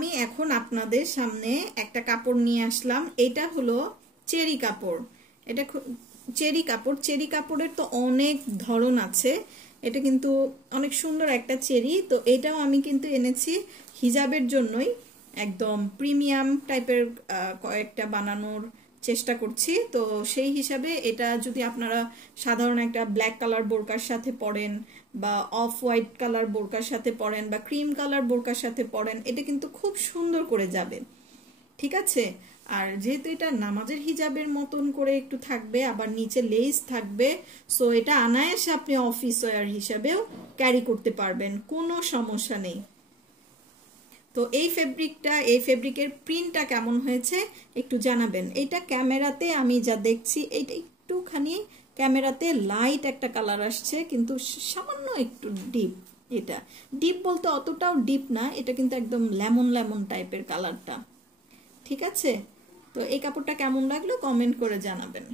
আমি এখন আপনাদের সামনে একটা কাপড় নিয়ে আসলাম। এটা হলো চেরি কাপড়। এটা চেরি কাপড়ের তো অনেক ধরন আছে। এটা কিন্তু অনেক সুন্দর একটা চেরি। তো এটাও আমি কিন্তু এনেছি হিজাবের জন্যই, একদম প্রিমিয়াম টাইপের কয়েকটা বানানোর চেষ্টা করছি। তো সেই হিসাবে এটা যদি আপনারা সাধারণ একটা ব্ল্যাক কালার বোরকার সাথে পরেন, বা অফ হোয়াইট কালার বোরকার সাথে পরেন, বা ক্রিম কালার বোরকার সাথে পরেন, এটা কিন্তু খুব সুন্দর করে যাবে। ঠিক আছে। আর যেহেতু এটা নামাজের হিজাবের মতন করে একটু থাকবে, আবার নিচে লেস থাকবে, সো এটা অনায়াসে আপনি অফিস ওয়্যার হিসাবেও ক্যারি করতে পারবেন, কোনো সমস্যা নেই। তো এই ফেব্রিকের প্রিন্টটা কেমন হয়েছে একটু জানাবেন। এটা ক্যামেরাতে আমি যা দেখছি, এটা একটুখানি ক্যামেরাতে লাইট একটা কালার আসছে, কিন্তু সামান্য একটু ডিপ। এটা ডিপ বলতে অতটাও ডিপ না, এটা কিন্তু একদম লেমন লেমন টাইপের কালারটা। ঠিক আছে। তো এই কাপড়টা কেমন লাগলো কমেন্ট করে জানাবেন।